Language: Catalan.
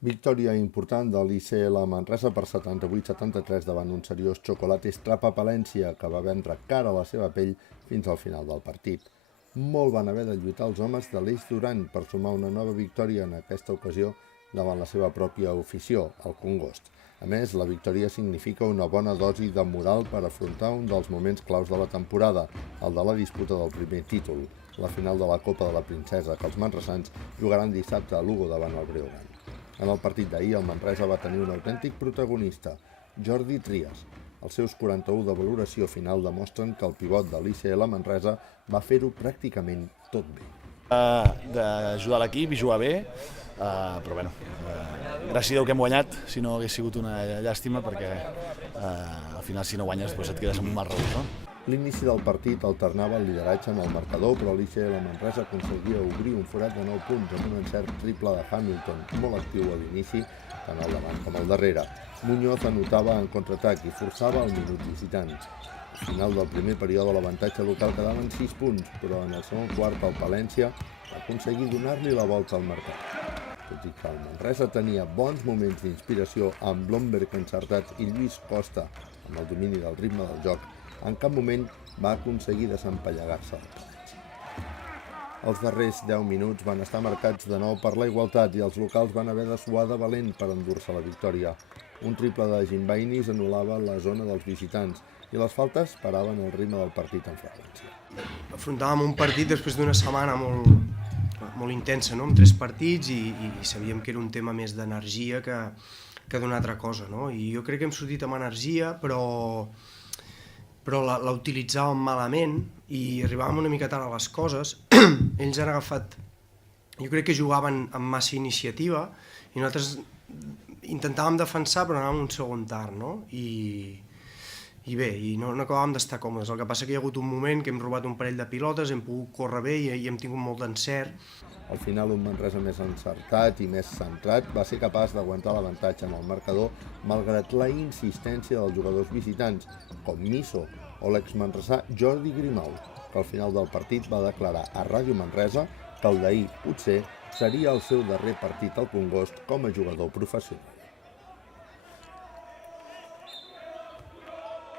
Victòria important de l'ICL Manresa per 78-73 davant un seriós Chocolates Trapa Palència, que va vendre cara a la seva pell fins al final del partit. Molt van haver de lluitar els homes de l'Eix Duran per sumar una nova victòria en aquesta ocasió davant la seva pròpia afició, el Congost. A més, la victòria significa una bona dosi de moral per afrontar un dels moments claus de la temporada, el de la disputa del primer títol, la final de la Copa de la Princesa, que els manresans jugaran dissabte a Lugo davant el Breogán. En el partit d'ahir, el Manresa va tenir un autèntic protagonista, Jordi Trias. Els seus 41 de valoració final demostren que el pivot de l'ICL Manresa va fer-ho pràcticament tot bé. D'ajudar l'equip i jugar bé, però bueno, gràcies a Déu que hem guanyat, si no hagués sigut una llàstima perquè al final si no guanyes doncs et quedes amb un mal rebut, no? L'inici del partit alternava el lideratge amb el marcador, però l'ICL Manresa aconseguia obrir un forat de 9 punts amb un encert triple de Hamilton, molt actiu a l'inici, tant al davant com al darrere. Muñoz anotava en contraatac i forçava el minut visitant. Al final del primer període l'avantatge local quedava en 6 punts, però en el segon quart el Palència va aconseguir donar-li la volta al marcador. Tot i que el Manresa tenia bons moments d'inspiració amb Blomberg encertat i Lluís Costa amb el domini del ritme del joc, en cap moment va aconseguir desempallegar-se del Palència. Els darrers 10 minuts van estar marcats de nou per la igualtat i els locals van haver de suar de valent per endur-se la victòria. Un triple de Gimbainis anul·lava la zona dels visitants i les faltes paraven el ritme del partit en freqüència. Afrontàvem un partit després d'una setmana molt intensa, no? Amb 3 partits i sabíem que era un tema més d'energia que d'una altra cosa, no? I jo crec que hem sortit amb energia, però la utilitzàvem malament i arribàvem una mica tard a les coses. Ells han agafat, jo crec que jugaven amb massa iniciativa i nosaltres intentàvem defensar però anàvem un segon tard, no? I bé, no acabàvem d'estar còmodes. El que passa que hi ha hagut un moment que hem robat un parell de pilotes, hem pogut córrer bé i hem tingut molt d'encert. Al final, un Manresa més encertat i més centrat va ser capaç d'aguantar l'avantatge en el marcador malgrat la insistència dels jugadors visitants, com Miso o l'exmanresà Jordi Grimau, que al final del partit va declarar a Ràdio Manresa que el d'ahir potser seria el seu darrer partit al Congost com a jugador professional.